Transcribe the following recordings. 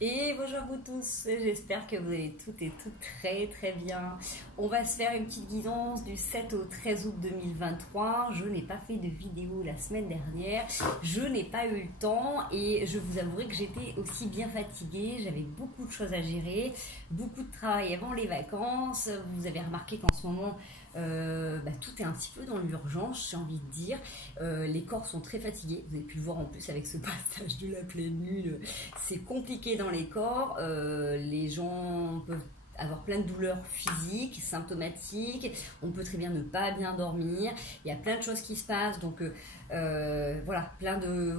Et bonjour à vous tous, j'espère que vous allez toutes et toutes très bien. On va se faire une petite guidance du 7 au 13 août 2023. Je n'ai pas fait de vidéo la semaine dernière, je n'ai pas eu le temps et je vous avouerai que j'étais aussi bien fatiguée. J'avais beaucoup de choses à gérer, beaucoup de travail avant les vacances. Vous avez remarqué qu'en ce moment, tout est un petit peu dans l'urgence, j'ai envie de dire. Les corps sont très fatigués, vous avez pu le voir en plus avec ce passage de la pleine lune. C'est compliqué dans les corps, les gens peuvent avoir plein de douleurs physiques, symptomatiques, on peut très bien ne pas bien dormir, il y a plein de choses qui se passent, donc voilà,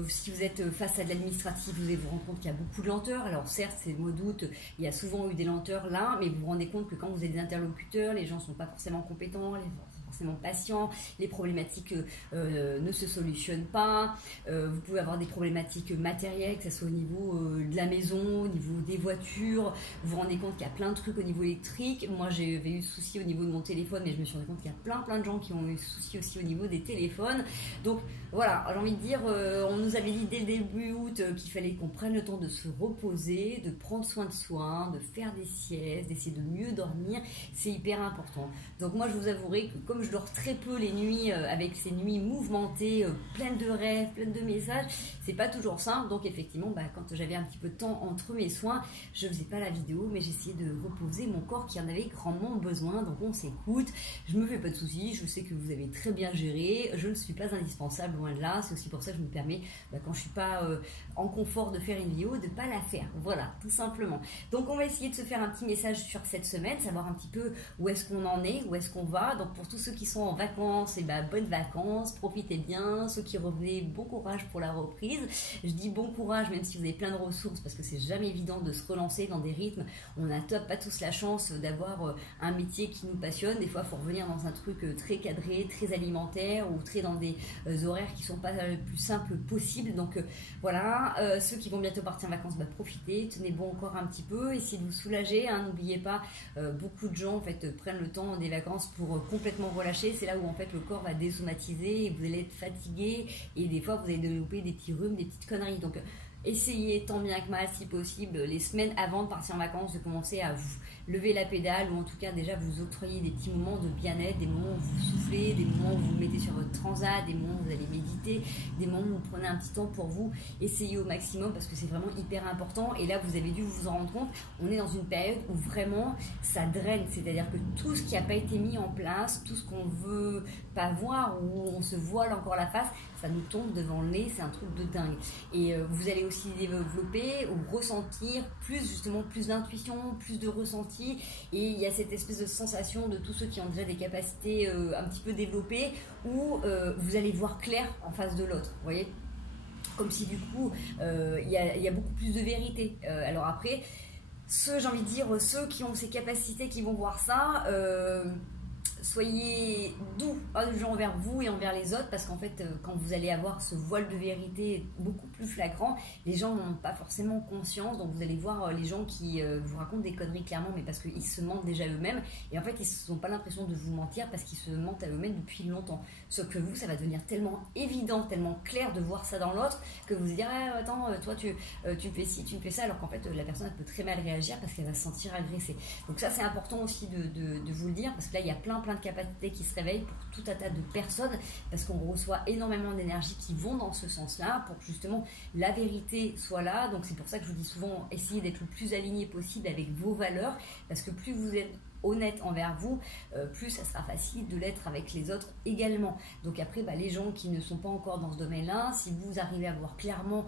si vous êtes face à de l'administratif, vous allez vous rendre compte qu'il y a beaucoup de lenteurs. Alors certes, c'est le mois d'août, il y a souvent eu des lenteurs là, mais vous vous rendez compte que quand vous avez des interlocuteurs, les gens ne sont pas forcément compétents, les gens sont forcément patients, les problématiques ne se solutionnent pas, vous pouvez avoir des problématiques matérielles, que ce soit au niveau de la maison, au niveau des voitures, vous vous rendez compte qu'il y a plein de trucs au niveau électrique. Moi j'avais eu souci au niveau de mon téléphone, mais je me suis rendu compte qu'il y a plein de gens qui ont eu souci aussi au niveau des téléphones. Donc voilà, j'ai envie de dire, on nous avait dit dès le début août qu'il fallait qu'on prenne le temps de se reposer, de prendre soin de soi, de faire des siestes, d'essayer de mieux dormir, c'est hyper important. Donc moi je vous avouerai que comme je dors très peu les nuits, avec ces nuits mouvementées, pleines de rêves, pleines de messages, c'est pas toujours simple. Donc effectivement, quand j'avais un petit peu de temps entre mes soins, je faisais pas la vidéo, mais j'essayais de reposer mon corps qui en avait grandement besoin. Donc on s'écoute, je me fais pas de soucis, je sais que vous avez très bien géré, je ne suis pas indispensable, loin de là. C'est aussi pour ça que je me permets, quand je suis pas en confort de faire une vidéo, de pas la faire. Voilà, tout simplement. Donc on va essayer de se faire un petit message sur cette semaine, savoir un petit peu où est-ce qu'on en est, où est-ce qu'on va. Donc pour tous ceux qui sont en vacances, bonnes vacances, profitez bien. Ceux qui revenaient, bon courage pour la reprise. Je dis bon courage même si vous avez plein de ressources, parce que c'est jamais évident de se relancer dans des rythmes. On n'a pas tous la chance d'avoir un métier qui nous passionne. Des fois il faut revenir dans un truc très cadré, très alimentaire, ou très dans des horaires qui sont pas les plus simples possibles. Donc voilà, ceux qui vont bientôt partir en vacances, profitez, tenez bon encore un petit peu, essayez de vous soulager, hein. N'oubliez pas, beaucoup de gens en fait prennent le temps des vacances pour complètement relâcher. C'est là où en fait le corps va désomatiser et vous allez être fatigué, et des fois vous allez développer des petits rhumes, des petites conneries. Donc essayez tant bien que mal, si possible, les semaines avant de partir en vacances, de commencer à vous lever la pédale, ou en tout cas déjà vous octroyer des petits moments de bien-être, des moments où vous soufflez, des moments où vous vous mettez sur votre transat, des moments où vous allez méditer, des moments où vous prenez un petit temps pour vous. Essayez au maximum, parce que c'est vraiment hyper important. Et là vous avez dû vous en rendre compte, on est dans une période où vraiment ça draine, c'est-à-dire que tout ce qui n'a pas été mis en place, tout ce qu'on veut pas voir, où on se voile encore la face, ça nous tombe devant le nez, c'est un truc de dingue. Et vous allez aussi développer ou ressentir plus d'intuition, plus de ressenti. Et il y a cette espèce de sensation de tous ceux qui ont déjà des capacités un petit peu développées, où vous allez voir clair en face de l'autre, vous voyez, comme si du coup il y a beaucoup plus de vérité. Alors après, j'ai envie de dire, ceux qui ont ces capacités, qui vont voir ça, soyez doux, indulgents envers vous et envers les autres, parce qu'en fait quand vous allez avoir ce voile de vérité beaucoup plus flagrant, les gens n'ont pas forcément conscience. Donc vous allez voir les gens qui vous racontent des conneries clairement, mais parce qu'ils se mentent déjà eux-mêmes, et en fait ils n'ont pas l'impression de vous mentir parce qu'ils se mentent à eux-mêmes depuis longtemps. Sauf que vous, ça va devenir tellement évident, tellement clair de voir ça dans l'autre, que vous vous direz attends, toi tu me fais ci, tu me fais ça, alors qu'en fait la personne elle peut très mal réagir parce qu'elle va se sentir agressée. Donc ça c'est important aussi de vous le dire, parce que là il y a plein de capacités qui se réveillent pour tout un tas de personnes, parce qu'on reçoit énormément d'énergie qui vont dans ce sens-là, pour que justement la vérité soit là. Donc c'est pour ça que je vous dis souvent, essayez d'être le plus aligné possible avec vos valeurs, parce que plus vous êtes honnête envers vous, plus ça sera facile de l'être avec les autres également. Donc après, les gens qui ne sont pas encore dans ce domaine-là, si vous arrivez à voir clairement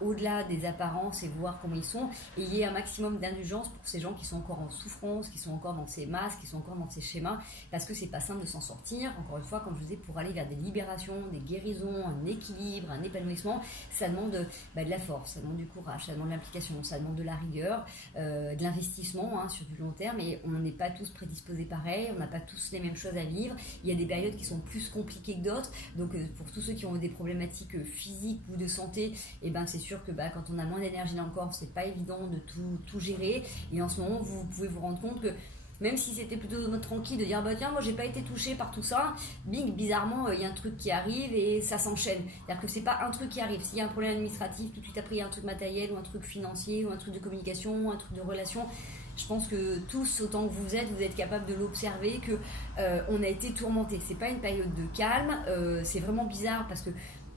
au-delà des apparences et voir comment ils sont, ayez un maximum d'indulgence pour ces gens qui sont encore en souffrance, qui sont encore dans ces masques, qui sont encore dans ces schémas, parce que c'est pas simple de s'en sortir. Encore une fois, comme je vous disais, pour aller vers des libérations, des guérisons, un équilibre, un épanouissement, ça demande de la force, ça demande du courage, ça demande de l'implication, ça demande de la rigueur, de l'investissement sur du long terme. Et on n'est pas tous prédisposés pareil, on n'a pas tous les mêmes choses à vivre. Il y a des périodes qui sont plus compliquées que d'autres. Donc pour tous ceux qui ont des problématiques physiques ou de santé, c'est sûr que quand on a moins d'énergie dans le corps, c'est pas évident de tout gérer. Et en ce moment, vous pouvez vous rendre compte que même si c'était plutôt tranquille de dire bah tiens moi j'ai pas été touché par tout ça, bing bizarrement il y a un truc qui arrive et ça s'enchaîne. C'est-à-dire que c'est pas un truc qui arrive, s'il y a un problème administratif tout de suite après il y a un truc matériel ou un truc financier ou un truc de communication ou un truc de relation. Je pense que tous, autant que vous êtes capable de l'observer, que on a été tourmenté. C'est pas une période de calme, c'est vraiment bizarre parce que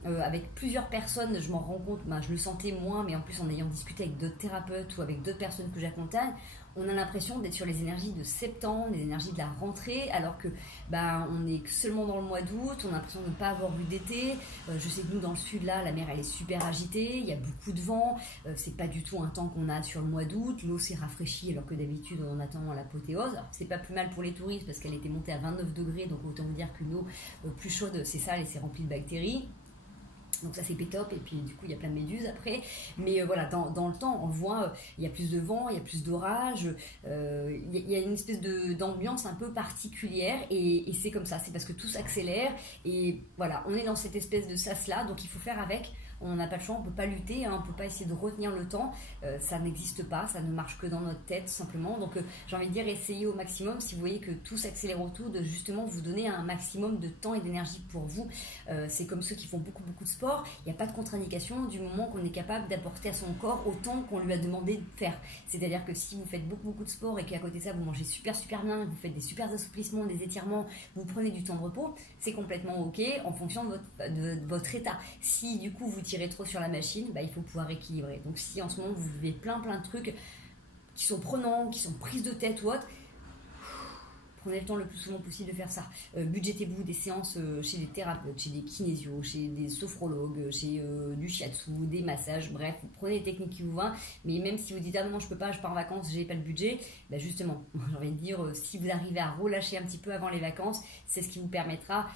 avec plusieurs personnes, je m'en rends compte, je le sentais moins, mais en plus en ayant discuté avec d'autres thérapeutes ou avec d'autres personnes que j'accompagne, on a l'impression d'être sur les énergies de septembre, les énergies de la rentrée, alors que on est seulement dans le mois d'août, on a l'impression de ne pas avoir vu d'été. Je sais que nous dans le sud là, la mer elle est super agitée, il y a beaucoup de vent, c'est pas du tout un temps qu'on a sur le mois d'août, l'eau s'est rafraîchie alors que d'habitude on attend l'apothéose. Alors c'est pas plus mal pour les touristes parce qu'elle était montée à 29 degrés, donc autant vous dire qu'une eau plus chaude c'est sale et c'est rempli de bactéries. Donc ça c'est pétop et puis du coup il y a plein de méduses après. Mais voilà, dans le temps on le voit, il y a plus de vent, il y a plus d'orage, il y a une espèce d'ambiance un peu particulière et c'est comme ça, c'est parce que tout s'accélère et voilà, on est dans cette espèce de sas là, donc il faut faire avec. On n'a pas le choix, on ne peut pas lutter, on ne peut pas essayer de retenir le temps, ça n'existe pas, ça ne marche que dans notre tête simplement. Donc j'ai envie de dire, essayez au maximum, si vous voyez que tout s'accélère autour, de justement vous donner un maximum de temps et d'énergie pour vous. C'est comme ceux qui font beaucoup de sport, il n'y a pas de contre-indication du moment qu'on est capable d'apporter à son corps autant qu'on lui a demandé de faire. C'est-à-dire que si vous faites beaucoup de sport et qu'à côté de ça vous mangez super bien, vous faites des super assouplissements, des étirements, vous prenez du temps de repos, c'est complètement ok en fonction de votre état. Si du coup vous tirez trop sur la machine, il faut pouvoir équilibrer. Donc si en ce moment vous vivez plein de trucs qui sont prenants, qui sont prises de tête ou autre, prenez le temps le plus souvent possible de faire ça. Budgétez-vous des séances chez des thérapeutes, chez des kinésios, chez des sophrologues, chez du shiatsu, des massages, bref, vous prenez les techniques qui vous vont, mais même si vous dites ah non je peux pas, je pars en vacances, j'ai pas le budget, justement, j'ai envie de dire, si vous arrivez à relâcher un petit peu avant les vacances, c'est ce qui vous permettra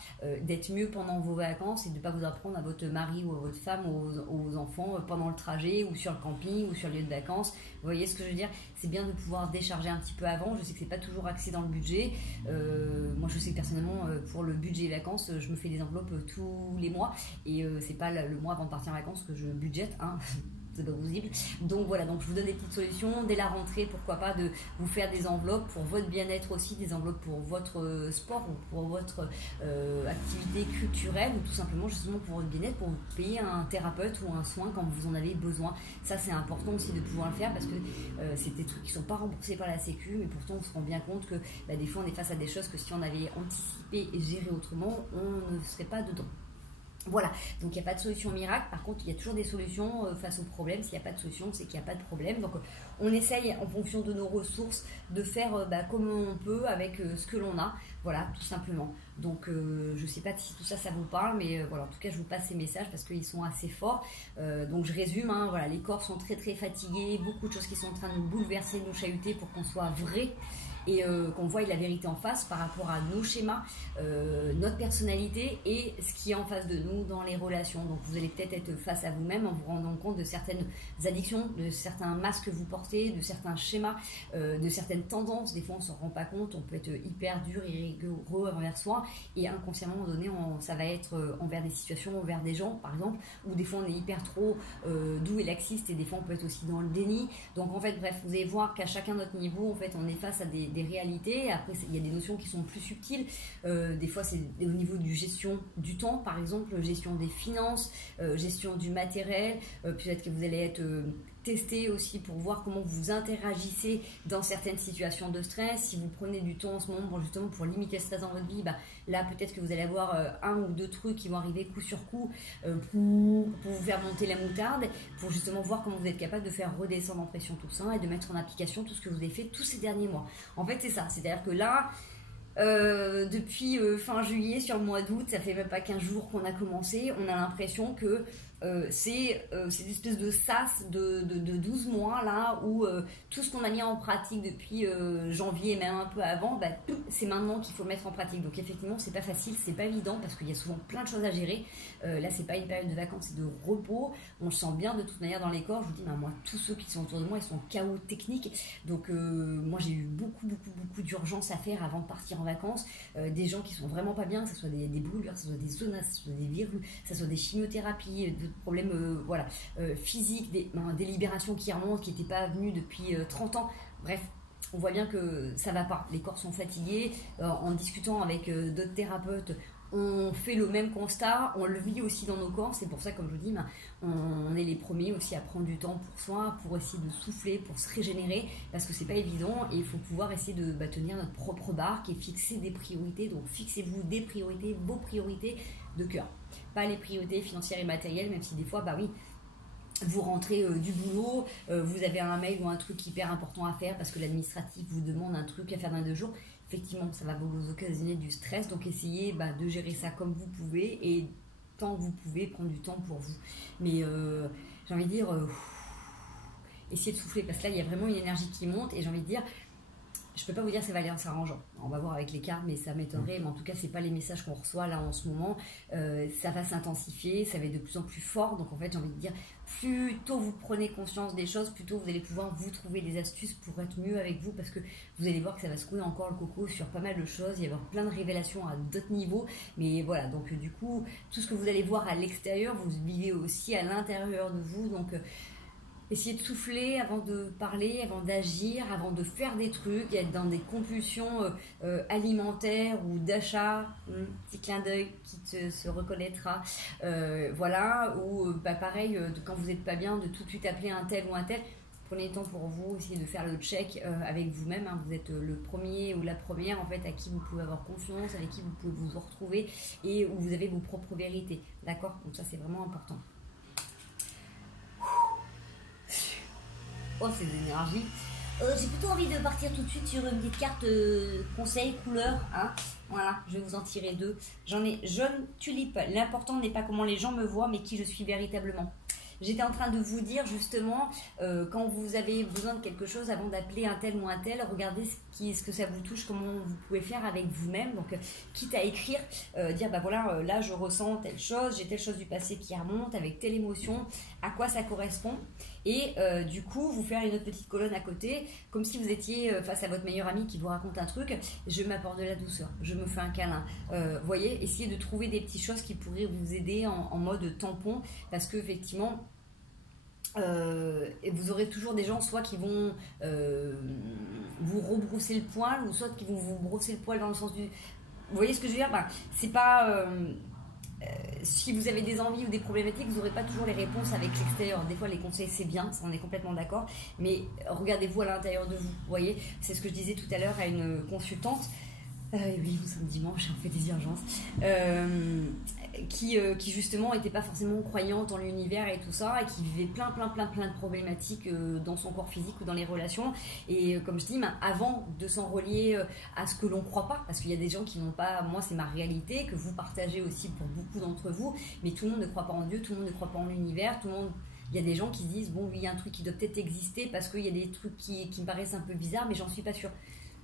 d'être mieux pendant vos vacances et de ne pas vous apprendre à votre mari ou à votre femme ou aux enfants pendant le trajet ou sur le camping ou sur le lieu de vacances. Vous voyez ce que je veux dire? C'est bien de pouvoir décharger un petit peu avant. Je sais que c'est pas toujours axé dans le budget. Moi je sais que personnellement pour le budget vacances je me fais des enveloppes tous les mois et c'est pas le mois avant de partir en vacances que je budgète, hein. C'est pas possible. Donc voilà, donc je vous donne des petites solutions dès la rentrée, pourquoi pas de vous faire des enveloppes pour votre bien-être aussi, des enveloppes pour votre sport ou pour votre activité culturelle ou tout simplement justement pour votre bien-être, pour vous payer un thérapeute ou un soin quand vous en avez besoin. Ça c'est important aussi de pouvoir le faire parce que c'est des trucs qui sont pas remboursés par la sécu, mais pourtant on se rend bien compte que des fois on est face à des choses que si on avait anticipé et géré autrement, on ne serait pas dedans. Voilà, donc il n'y a pas de solution miracle, par contre il y a toujours des solutions face aux problèmes. S'il n'y a pas de solution, c'est qu'il n'y a pas de problème. Donc on essaye en fonction de nos ressources de faire comme on peut avec ce que l'on a, voilà, tout simplement. Donc je ne sais pas si tout ça vous parle, mais voilà, en tout cas je vous passe ces messages parce qu'ils sont assez forts. Donc je résume, voilà, les corps sont très fatigués, beaucoup de choses qui sont en train de nous bouleverser, de nous chahuter pour qu'on soit vrai. Et qu'on voie la vérité en face par rapport à nos schémas, notre personnalité et ce qui est en face de nous dans les relations. Donc vous allez peut-être être face à vous-même en vous rendant compte de certaines addictions, de certains masques que vous portez, de certains schémas, de certaines tendances. Des fois on ne s'en rend pas compte, on peut être hyper dur et rigoureux envers soi et inconsciemment à un moment donné ça va être envers des situations, envers des gens par exemple, où des fois on est hyper trop doux et laxiste et des fois on peut être aussi dans le déni. Donc en fait bref, vous allez voir qu'à chacun notre niveau en fait on est face à des réalités. Après il y a des notions qui sont plus subtiles, des fois c'est au niveau du gestion du temps par exemple, gestion des finances, gestion du matériel, peut-être que vous allez être tester aussi pour voir comment vous interagissez dans certaines situations de stress. Si vous prenez du temps en ce moment justement pour limiter le stress dans votre vie, là peut-être que vous allez avoir un ou deux trucs qui vont arriver coup sur coup pour vous faire monter la moutarde, pour justement voir comment vous êtes capable de faire redescendre en pression tout ça et de mettre en application tout ce que vous avez fait tous ces derniers mois. En fait c'est ça, c'est-à-dire que là depuis fin juillet sur le mois d'août, ça fait même pas 15 jours qu'on a commencé, on a l'impression que c'est une espèce de sas de 12 mois là où tout ce qu'on a mis en pratique depuis janvier et même un peu avant, c'est maintenant qu'il faut mettre en pratique. Donc effectivement c'est pas facile, c'est pas évident parce qu'il y a souvent plein de choses à gérer. Là c'est pas une période de vacances, c'est de repos, on le sent bien de toute manière dans les corps. Je vous dis, moi tous ceux qui sont autour de moi ils sont en chaos technique, donc moi j'ai eu beaucoup d'urgences à faire avant de partir en vacances, des gens qui sont vraiment pas bien, que ce soit des brûlures, que ce soit des zonas, que ce soit des virus, que ce soit des chimiothérapies, de problèmes physiques, des libérations qui remontent, qui n'étaient pas venues depuis 30 ans. Bref, on voit bien que ça va pas, les corps sont fatigués. En discutant avec d'autres thérapeutes, on fait le même constat, on le vit aussi dans nos corps. C'est pour ça, comme je vous dis, on est les premiers aussi à prendre du temps pour soi, pour essayer de souffler, pour se régénérer, parce que c'est pas évident et il faut pouvoir essayer de tenir notre propre barque et fixer des priorités. Donc fixez-vous des priorités, vos priorités de cœur, pas les priorités financières et matérielles, même si des fois, bah oui, vous rentrez du boulot, vous avez un mail ou un truc hyper important à faire parce que l'administratif vous demande un truc à faire dans 2 jours. Effectivement, ça va vous occasionner du stress, donc essayez de gérer ça comme vous pouvez et tant que vous pouvez prendre du temps pour vous. Mais j'ai envie de dire, essayez de souffler parce que là, il y a vraiment une énergie qui monte et j'ai envie de dire, je peux pas vous dire que ça va aller en s'arrangeant. On va voir avec les cartes, mais ça m'étonnerait. Mais en tout cas, c'est pas les messages qu'on reçoit là en ce moment. Ça va s'intensifier, ça va être de plus en plus fort. Donc en fait, j'ai envie de dire, plus tôt vous prenez conscience des choses, plus tôt vous allez pouvoir vous trouver des astuces pour être mieux avec vous, parce que vous allez voir que ça va secouer encore le coco sur pas mal de choses. Il va y avoir plein de révélations à d'autres niveaux. Mais voilà, donc du coup, tout ce que vous allez voir à l'extérieur, vous vivez aussi à l'intérieur de vous. Donc essayez de souffler avant de parler, avant d'agir, avant de faire des trucs, être dans des compulsions alimentaires ou d'achat. Petit clin d'œil qui se reconnaîtra. Voilà, ou pareil, quand vous n'êtes pas bien, de tout de suite appeler un tel ou un tel. Prenez le temps pour vous, essayez de faire le check avec vous-même. Vous êtes le premier ou la première en fait à qui vous pouvez avoir confiance, avec qui vous pouvez vous retrouver et où vous avez vos propres vérités. D'accord? Donc ça c'est vraiment important. Oh, ces énergies. J'ai plutôt envie de partir tout de suite sur une petite carte conseil, couleur. Hein. Voilà, je vais vous en tirer 2. J'en ai jaune tulipe. L'important n'est pas comment les gens me voient, mais qui je suis véritablement. J'étais en train de vous dire justement, quand vous avez besoin de quelque chose, avant d'appeler un tel ou un tel, regardez ce que ça vous touche, comment vous pouvez faire avec vous-même. Donc, quitte à écrire, dire, bah voilà, là je ressens telle chose, j'ai telle chose du passé qui remonte, avec telle émotion, à quoi ça correspond. Et du coup, vous faire une autre petite colonne à côté, comme si vous étiez face à votre meilleur ami qui vous raconte un truc. Je m'apporte de la douceur, je me fais un câlin. Voyez, essayez de trouver des petites choses qui pourraient vous aider en mode tampon, parce que effectivement, et vous aurez toujours des gens soit qui vont vous rebrousser le poil, ou soit qui vont vous brosser le poil dans le sens du... Vous voyez ce que je veux dire? C'est pas... si vous avez des envies ou des problématiques, vous n'aurez pas toujours les réponses avec l'extérieur. Des fois, les conseils, c'est bien, ça, on est complètement d'accord. Mais regardez-vous à l'intérieur de vous. Vous voyez, c'est ce que je disais tout à l'heure à une consultante. Oui, nous sommes dimanche, on fait des urgences. Qui justement n'était pas forcément croyante en l'univers et tout ça, et qui vivait plein de problématiques dans son corps physique ou dans les relations. Et comme je dis, avant de s'en relier à ce que l'on croit pas, parce qu'il y a des gens qui n'ont pas, moi c'est ma réalité, que vous partagez aussi pour beaucoup d'entre vous, mais tout le monde ne croit pas en Dieu, tout le monde ne croit pas en l'univers, tout le monde... Il y a des gens qui se disent, bon oui, il y a un truc qui doit peut-être exister parce qu'il y a des trucs qui me paraissent un peu bizarres, mais j'en suis pas sûre.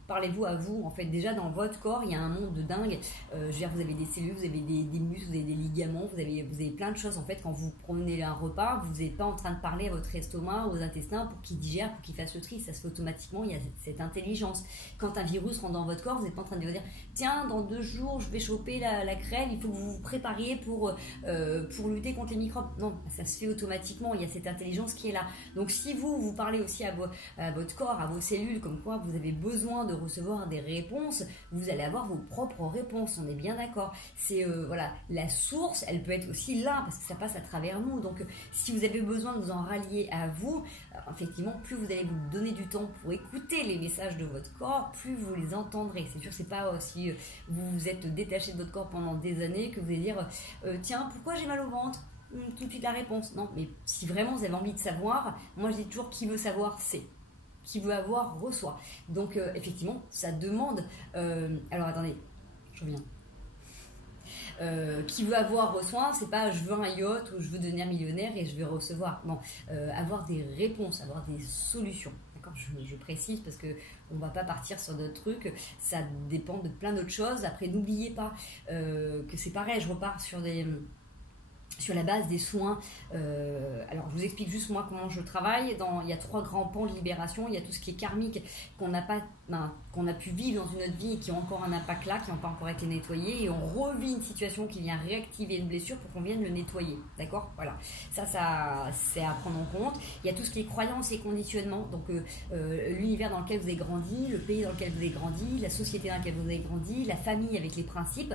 Parlez-vous à vous, en fait, déjà dans votre corps, il y a un monde de dingue. Je veux dire, vous avez des cellules, vous avez des muscles, vous avez des ligaments, vous avez plein de choses. En fait, quand vous prenez un repas, vous n'êtes pas en train de parler à votre estomac, aux intestins pour qu'il digère, pour qu'il fasse le tri. Ça se fait automatiquement, il y a cette intelligence. Quand un virus rentre dans votre corps, vous n'êtes pas en train de vous dire, tiens, dans 2 jours, je vais choper la crève, il faut que vous vous prépariez pour lutter contre les microbes. Non, ça se fait automatiquement, il y a cette intelligence qui est là. Donc, si vous parlez aussi à votre corps, à vos cellules, comme quoi vous avez besoin de recevoir des réponses, vous allez avoir vos propres réponses, on est bien d'accord. C'est voilà, la source, elle peut être aussi là parce que ça passe à travers nous. Donc si vous avez besoin de vous en rallier à vous, effectivement, plus vous allez vous donner du temps pour écouter les messages de votre corps, plus vous les entendrez. C'est sûr, c'est pas si vous vous êtes détaché de votre corps pendant des années que vous allez dire tiens, pourquoi j'ai mal au ventre? Tout de suite la réponse. Non, mais si vraiment vous avez envie de savoir, moi je dis toujours qui veut savoir, c'est. Qui veut avoir, reçoit. Donc, effectivement, ça demande... alors, attendez, je reviens. Qui veut avoir, reçoit, c'est pas je veux un yacht ou je veux devenir millionnaire et je vais recevoir. Non, avoir des réponses, avoir des solutions. D'accord, je précise parce qu'on ne va pas partir sur d'autres trucs. Ça dépend de plein d'autres choses. Après, n'oubliez pas que c'est pareil, je repars sur des... sur la base des soins. Alors je vous explique juste moi comment je travaille. Il y a 3 grands pans de libération. Il y a tout ce qui est karmique qu'on n'a pas, qu'on a pu vivre dans une autre vie et qui ont encore un impact là, qui n'ont pas encore été nettoyés, et on revit une situation qui vient réactiver une blessure pour qu'on vienne le nettoyer. D'accord? Voilà. Ça c'est à prendre en compte. Il y a tout ce qui est croyances et conditionnement. Donc l'univers dans lequel vous avez grandi, le pays dans lequel vous avez grandi, la société dans laquelle vous avez grandi, la famille avec les principes.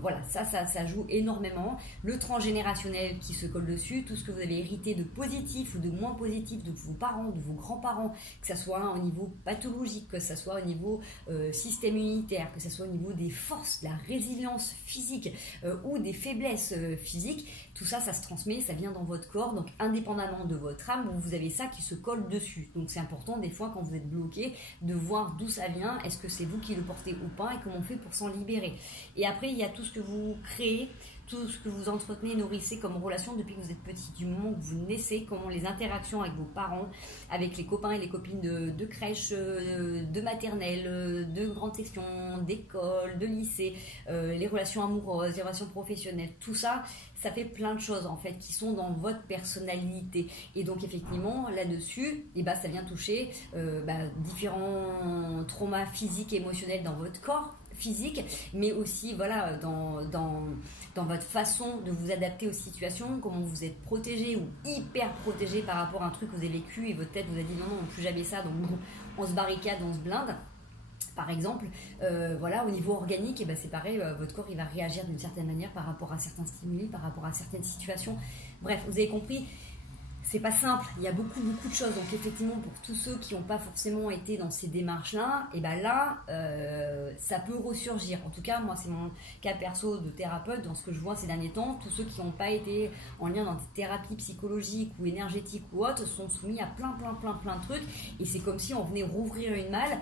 Voilà, ça joue énormément. Le transgénérationnel qui se colle dessus, tout ce que vous avez hérité de positif ou de moins positif de vos parents, de vos grands-parents, que ce soit au niveau pathologique, que ce soit au niveau système immunitaire, que ce soit au niveau des forces, de la résilience physique ou des faiblesses physiques, tout ça, ça se transmet, ça vient dans votre corps, donc indépendamment de votre âme, vous avez ça qui se colle dessus. Donc c'est important des fois quand vous êtes bloqué de voir d'où ça vient, est-ce que c'est vous qui le portez ou pas, et comment on fait pour s'en libérer. Et après, il y a tout ce que vous créez, tout ce que vous entretenez, nourrissez comme relation depuis que vous êtes petit, du moment que vous naissez, comment les interactions avec vos parents, avec les copains et les copines de crèche, de maternelle, de grande section, d'école, de lycée, les relations amoureuses, les relations professionnelles, tout ça, ça fait plein de choses en fait qui sont dans votre personnalité. Et donc effectivement là-dessus, ça vient toucher différents traumas physiques et émotionnels dans votre corps physique, mais aussi voilà dans votre façon de vous adapter aux situations, comment vous êtes protégé ou hyper protégé par rapport à un truc que vous avez vécu et votre tête vous a dit non, plus jamais ça, donc on se barricade, on se blinde. Par exemple, au niveau organique, c'est pareil, votre corps il va réagir d'une certaine manière par rapport à certains stimuli, par rapport à certaines situations. Bref, vous avez compris, c'est pas simple, il y a beaucoup de choses. Donc effectivement, pour tous ceux qui n'ont pas forcément été dans ces démarches-là, ça peut ressurgir. En tout cas, moi, c'est mon cas perso de thérapeute, dans ce que je vois ces derniers temps. Tous ceux qui n'ont pas été en lien dans des thérapies psychologiques ou énergétiques ou autres sont soumis à plein de trucs. Et c'est comme si on venait rouvrir une malle.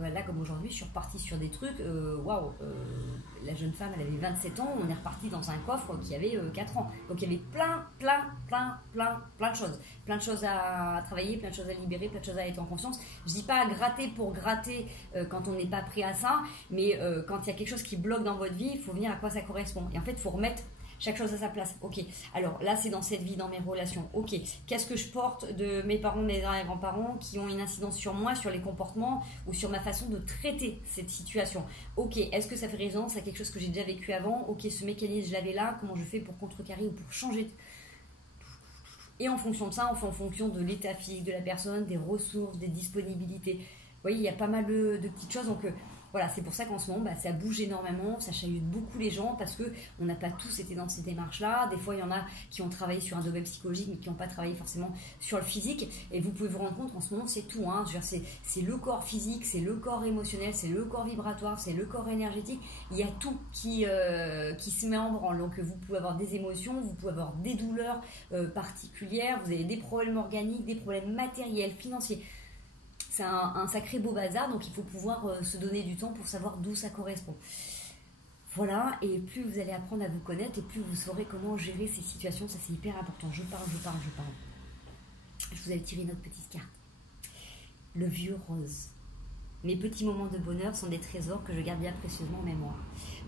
Là, comme aujourd'hui, je suis repartie sur des trucs, la jeune femme, elle avait 27 ans, on est reparti dans un coffre qui avait 4 ans. Donc il y avait plein de choses. Plein de choses à travailler, plein de choses à libérer, plein de choses à être en conscience. Je dis pas gratter pour gratter quand on n'est pas prêt à ça, mais quand il y a quelque chose qui bloque dans votre vie, il faut venir à quoi ça correspond. Et en fait, il faut remettre chaque chose à sa place. Ok, alors là c'est dans cette vie, dans mes relations. Ok, qu'est-ce que je porte de mes parents, de mes grands-parents qui ont une incidence sur moi, sur les comportements ou sur ma façon de traiter cette situation. Ok, est-ce que ça fait résonance à quelque chose que j'ai déjà vécu avant? Ok, ce mécanisme je l'avais là, comment je fais pour contrecarrer ou pour changer? Et en fonction de ça, on fait en fonction de l'état physique de la personne, des ressources, des disponibilités. Vous voyez, il y a pas mal de petites choses, donc voilà, c'est pour ça qu'en ce moment, ça bouge énormément, ça chahute beaucoup les gens parce qu'on n'a pas tous été dans ces démarches-là. Des fois, il y en a qui ont travaillé sur un domaine psychologique mais qui n'ont pas travaillé forcément sur le physique. Et vous pouvez vous rendre compte qu'en ce moment, c'est tout. Hein. C'est le corps physique, c'est le corps émotionnel, c'est le corps vibratoire, c'est le corps énergétique. Il y a tout qui se met en branle. Donc, vous pouvez avoir des émotions, vous pouvez avoir des douleurs particulières, vous avez des problèmes organiques, des problèmes matériels, financiers. C'est un sacré beau bazar, donc il faut pouvoir se donner du temps pour savoir d'où ça correspond. Voilà, et plus vous allez apprendre à vous connaître, et plus vous saurez comment gérer ces situations, ça c'est hyper important. Je parle. Je vous avais tiré notre petite carte. Le vieux rose. Mes petits moments de bonheur sont des trésors que je garde bien précieusement en mémoire.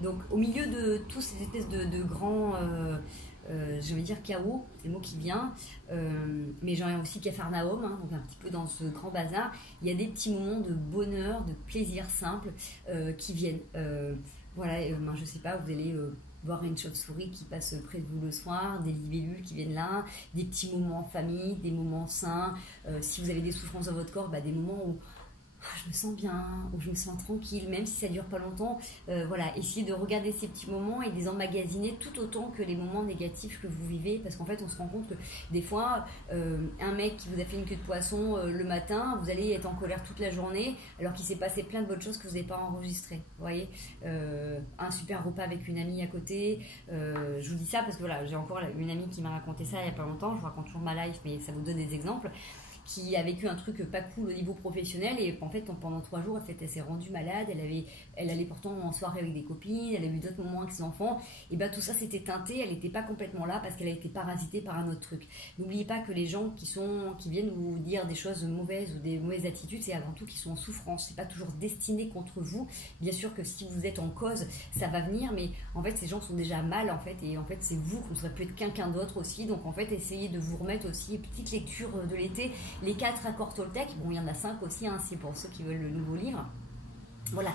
Donc au milieu de tous ces espèces de grands... je vais dire chaos, c'est le mot qui vient, mais j'en ai aussi Capharnaüm, donc un petit peu dans ce grand bazar, il y a des petits moments de bonheur, de plaisir simple qui viennent. Je sais pas, vous allez voir une chauve-souris qui passe près de vous le soir, des libellules qui viennent là, des petits moments en famille, des moments sains, si vous avez des souffrances dans votre corps, des moments où je me sens bien, où je me sens tranquille, même si ça dure pas longtemps. Essayez de regarder ces petits moments et de les emmagasiner tout autant que les moments négatifs que vous vivez, parce qu'en fait on se rend compte que des fois un mec qui vous a fait une queue de poisson le matin, vous allez être en colère toute la journée alors qu'il s'est passé plein de bonnes choses que vous n'avez pas enregistrées. Vous voyez, un super repas avec une amie à côté, je vous dis ça parce que j'ai encore une amie qui m'a raconté ça il y a pas longtemps. Je vous raconte toujours ma life, mais ça vous donne des exemples. qui a vécu un truc pas cool au niveau professionnel et en fait pendant 3 jours elle s'est rendue malade, elle allait pourtant en soirée avec des copines, elle a eu d'autres moments avec ses enfants, et tout ça s'était teinté, elle n'était pas complètement là parce qu'elle a été parasitée par un autre truc. N'oubliez pas que les gens qui viennent vous dire des choses mauvaises ou des mauvaises attitudes, c'est avant tout qu'ils sont en souffrance, c'est pas toujours destiné contre vous. Bien sûr que si vous êtes en cause, ça va venir, mais en fait ces gens sont déjà mal en fait, et en fait c'est vous, vous aurez pu être quelqu'un d'autre aussi, donc en fait essayez de vous remettre aussi, petite lecture de l'été, les 4 accords Toltec, bon il y en a 5 aussi, hein, c'est pour ceux qui veulent le nouveau livre. Voilà,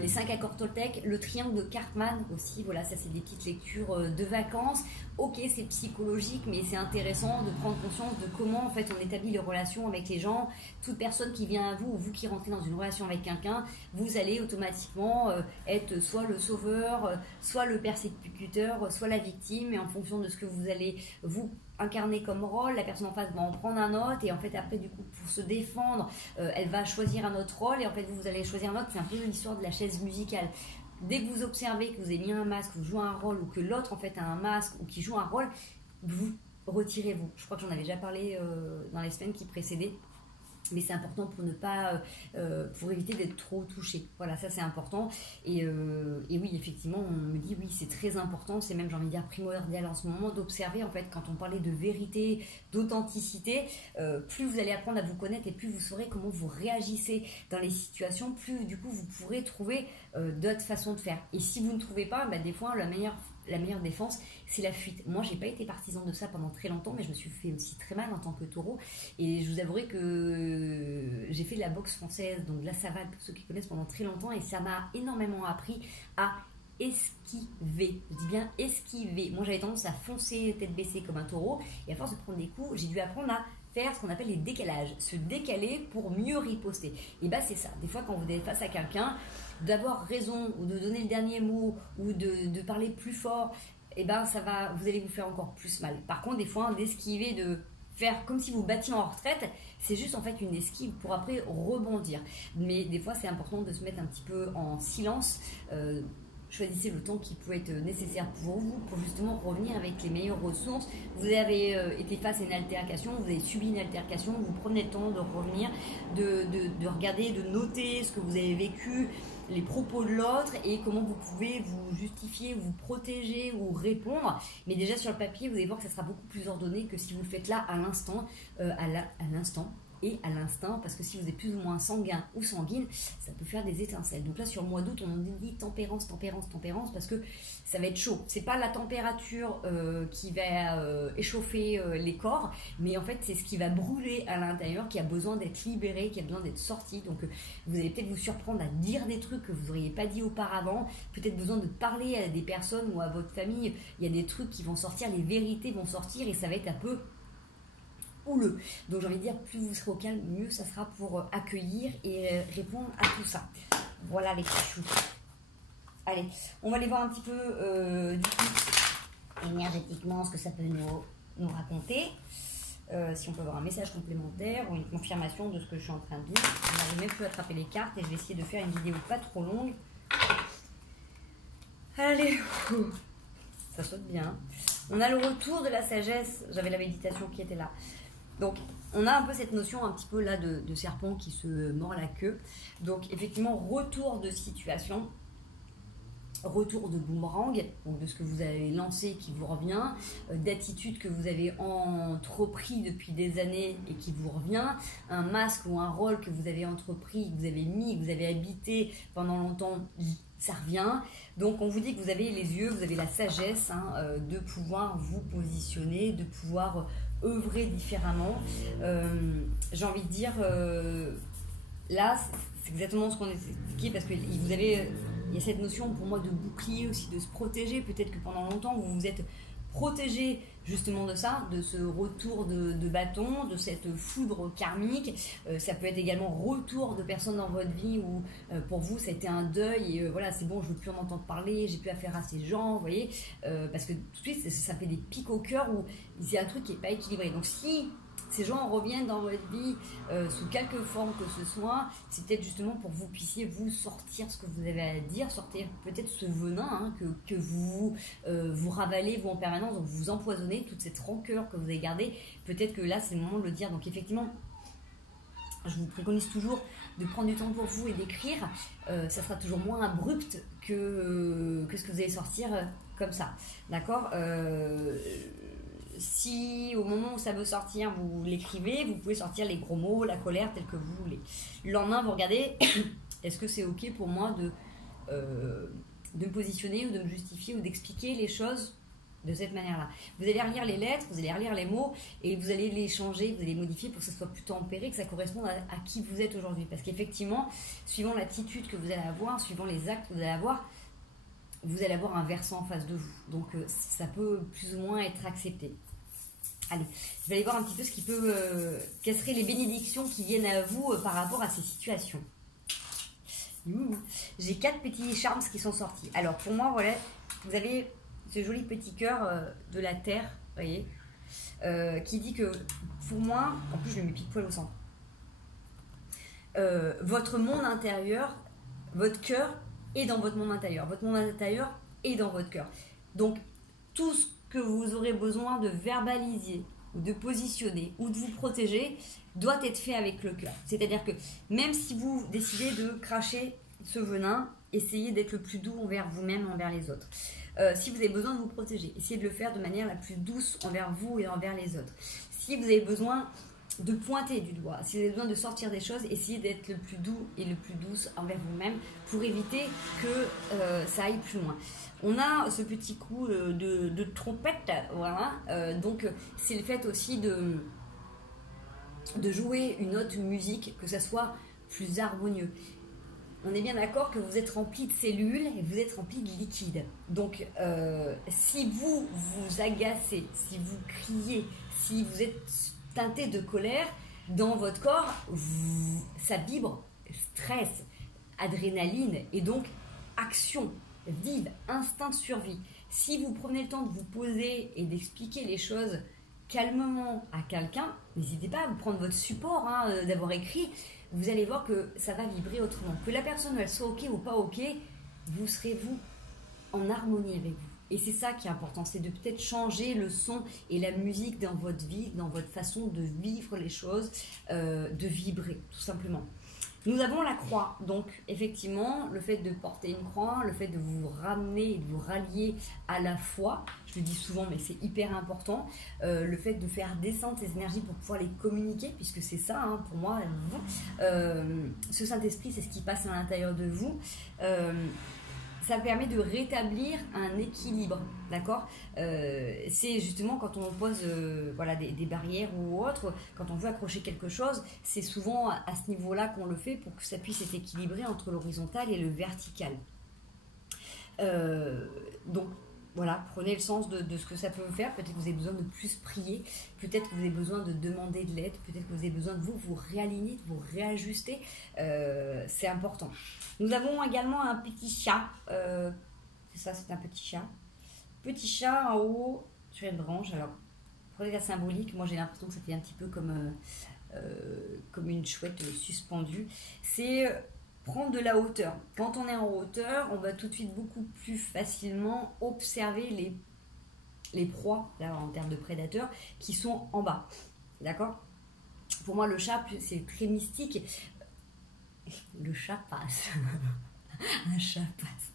les 5 accords Toltec, le triangle de Cartman aussi, voilà, ça c'est des petites lectures de vacances. Ok, c'est psychologique, mais c'est intéressant de prendre conscience de comment en fait on établit les relations avec les gens. Toute personne qui vient à vous, ou vous qui rentrez dans une relation avec quelqu'un, vous allez automatiquement être soit le sauveur, soit le persécuteur, soit la victime, et en fonction de ce que vous allez vous incarner comme rôle, la personne en face va en prendre un autre, et en fait après du coup pour se défendre, elle va choisir un autre rôle, et en fait vous allez choisir un autre. C'est un peu l'histoire de la chaise musicale. Dès que vous observez que vous avez mis un masque, vous jouez un rôle, ou que l'autre en fait a un masque ou qui joue un rôle, vous retirez-vous. Je crois que j'en avais déjà parlé dans les semaines qui précédaient. Mais c'est important pour ne pas, pour éviter d'être trop touché. Voilà, ça c'est important. Et oui, effectivement, on me dit oui, c'est très important. C'est même, j'ai envie de dire, primordial en ce moment d'observer. En fait, quand on parlait de vérité, d'authenticité, plus vous allez apprendre à vous connaître et plus vous saurez comment vous réagissez dans les situations, plus du coup vous pourrez trouver d'autres façons de faire. Et si vous ne trouvez pas, des fois la meilleure défense, c'est la fuite. Moi, j'ai pas été partisan de ça pendant très longtemps, mais je me suis fait aussi très mal en tant que taureau. Et je vous avouerai que j'ai fait de la boxe française, donc de la savate, pour ceux qui connaissent, pendant très longtemps, et ça m'a énormément appris à esquiver. Je dis bien esquiver. Moi, j'avais tendance à foncer tête baissée comme un taureau, et à force de prendre des coups, j'ai dû apprendre à faire ce qu'on appelle les décalages, se décaler pour mieux riposter. Et c'est ça. Des fois, quand vous êtes face à quelqu'un, d'avoir raison ou de donner le dernier mot ou de parler plus fort, vous allez vous faire encore plus mal. Par contre, des fois, d'esquiver, de faire comme si vous battiez en retraite, c'est juste en fait une esquive pour après rebondir. Mais des fois, c'est important de se mettre un petit peu en silence. Choisissez le temps qui peut être nécessaire pour vous, pour justement revenir avec les meilleures ressources. Vous avez été face à une altercation, vous avez subi une altercation, vous prenez le temps de revenir, de regarder, de noter ce que vous avez vécu, les propos de l'autre et comment vous pouvez vous justifier, vous protéger ou répondre. Mais déjà sur le papier, vous allez voir que ça sera beaucoup plus ordonné que si vous le faites là à l'instant, et à l'instinct, parce que si vous êtes plus ou moins sanguin ou sanguine, ça peut faire des étincelles. Donc là, sur le mois d'août, on dit tempérance, parce que ça va être chaud. C'est pas la température qui va échauffer les corps, mais en fait, c'est ce qui va brûler à l'intérieur, qui a besoin d'être libéré, qui a besoin d'être sorti. Donc, vous allez peut-être vous surprendre à dire des trucs que vous n'auriez pas dit auparavant, peut-être besoin de parler à des personnes ou à votre famille. Il y a des trucs qui vont sortir, les vérités vont sortir, et ça va être un peu houleux. Donc j'ai envie de dire, plus vous serez au calme, mieux ça sera pour accueillir et répondre à tout ça. Voilà les petits choux. Allez, on va aller voir un petit peu du coup énergétiquement ce que ça peut nous raconter. Si on peut avoir un message complémentaire ou une confirmation de ce que je suis en train de dire. On n'arrive même plus à attraper les cartes et je vais essayer de faire une vidéo pas trop longue. Allez, ça saute bien. On a le retour de la sagesse. J'avais la méditation qui était là. Donc, on a un peu cette notion un petit peu là de serpent qui se mord la queue. Donc, effectivement, retour de situation, retour de boomerang, donc de ce que vous avez lancé qui vous revient, d'attitude que vous avez entrepris depuis des années et qui vous revient, un masque ou un rôle que vous avez entrepris, que vous avez mis, que vous avez habité pendant longtemps, ça revient. Donc on vous dit que vous avez les yeux, vous avez la sagesse de pouvoir vous positionner, de pouvoir œuvrer différemment. J'ai envie de dire, là c'est exactement ce qu'on a expliqué, parce que vous avez, il y a cette notion pour moi de bouclier aussi, de se protéger. Peut-être que pendant longtemps vous vous êtes protégé justement de ça, de ce retour de bâton, de cette foudre karmique. Ça peut être également retour de personnes dans votre vie où pour vous ça a été un deuil et voilà, c'est bon, je ne veux plus en entendre parler, j'ai plus affaire à ces gens, vous voyez, parce que tout de suite ça fait des pics au cœur où c'est un truc qui n'est pas équilibré. Donc si ces gens reviennent dans votre vie sous quelque forme que ce soit, c'est peut-être justement pour que vous puissiez vous sortir ce que vous avez à dire, sortir peut-être ce venin que vous ravalez vous en permanence, donc vous empoisonnez toute cette rancœur que vous avez gardée. Peut-être que là c'est le moment de le dire. Donc effectivement, je vous préconise toujours de prendre du temps pour vous et d'écrire. Ça sera toujours moins abrupt que ce que vous allez sortir comme ça. D'accord. Si au moment où ça veut sortir, vous l'écrivez, vous pouvez sortir les gros mots, la colère, tel que vous voulez. Le lendemain, vous regardez, est-ce que c'est OK pour moi de me positionner ou de me justifier ou d'expliquer les choses de cette manière-là. Vous allez relire les lettres, vous allez relire les mots et vous allez les changer, vous allez les modifier pour que ça soit plus tempéré, que ça corresponde à qui vous êtes aujourd'hui. Parce qu'effectivement, suivant l'attitude que vous allez avoir, suivant les actes que vous allez avoir un versant en face de vous. Donc ça peut plus ou moins être accepté. Allez, vous allez voir un petit peu ce qui peut... quelles seraient les bénédictions qui viennent à vous par rapport à ces situations. J'ai 4 petits charmes qui sont sortis. Alors pour moi, voilà, vous avez ce joli petit cœur de la terre, vous voyez, qui dit que pour moi, en plus je le mets pile poil au centre, votre monde intérieur, votre cœur est dans votre monde intérieur. Votre monde intérieur est dans votre cœur. Donc tout ce que vous aurez besoin de verbaliser ou de positionner ou de vous protéger doit être fait avec le cœur. C'est-à-dire que même si vous décidez de cracher ce venin, essayez d'être le plus doux envers vous-même, envers les autres. Si vous avez besoin de vous protéger, essayez de le faire de manière la plus douce envers vous et envers les autres. Si vous avez besoin de pointer du doigt, si vous avez besoin de sortir des choses, essayez d'être le plus doux et le plus douce envers vous-même pour éviter que ça aille plus loin. On a ce petit coup de trompette, voilà. Donc c'est le fait aussi de jouer une autre musique, que ça soit plus harmonieux. On est bien d'accord que vous êtes rempli de cellules et vous êtes rempli de liquide. Donc si vous vous agacez, si vous criez, si vous êtes teinté de colère, dans votre corps, ça vibre stress, adrénaline et donc action vive, instinct de survie. Si vous prenez le temps de vous poser et d'expliquer les choses calmement à quelqu'un, n'hésitez pas à vous prendre votre support d'avoir écrit, vous allez voir que ça va vibrer autrement. Que la personne elle soit OK ou pas OK, vous serez vous en harmonie avec vous. Et c'est ça qui est important, c'est de peut-être changer le son et la musique dans votre vie, dans votre façon de vivre les choses, de vibrer, tout simplement. Nous avons la croix, donc effectivement, le fait de porter une croix, le fait de vous ramener et de vous rallier à la foi, je le dis souvent mais c'est hyper important, le fait de faire descendre ces énergies pour pouvoir les communiquer, puisque c'est ça pour moi, ce Saint-Esprit c'est ce qui passe à l'intérieur de vous, ça permet de rétablir un équilibre, d'accord. C'est justement quand on pose des barrières ou autres, quand on veut accrocher quelque chose, c'est souvent à ce niveau-là qu'on le fait pour que ça puisse être équilibré entre l'horizontal et le vertical. Donc voilà, prenez le sens de ce que ça peut vous faire. Peut-être que vous avez besoin de plus prier, peut-être que vous avez besoin de demander de l'aide, peut-être que vous avez besoin de vous réaligner, de vous réajuster. C'est important. Nous avons également un petit chat. C'est ça, c'est un petit chat. Petit chat en haut sur une branche. Alors, prenez la symbolique. Moi, j'ai l'impression que c'était un petit peu comme une chouette suspendue. C'est prendre de la hauteur. Quand on est en hauteur, on va tout de suite beaucoup plus facilement observer les proies, là, en termes de prédateurs, qui sont en bas. D'accord ? Pour moi, le chat, c'est très mystique. Le chat passe. Un chat passe.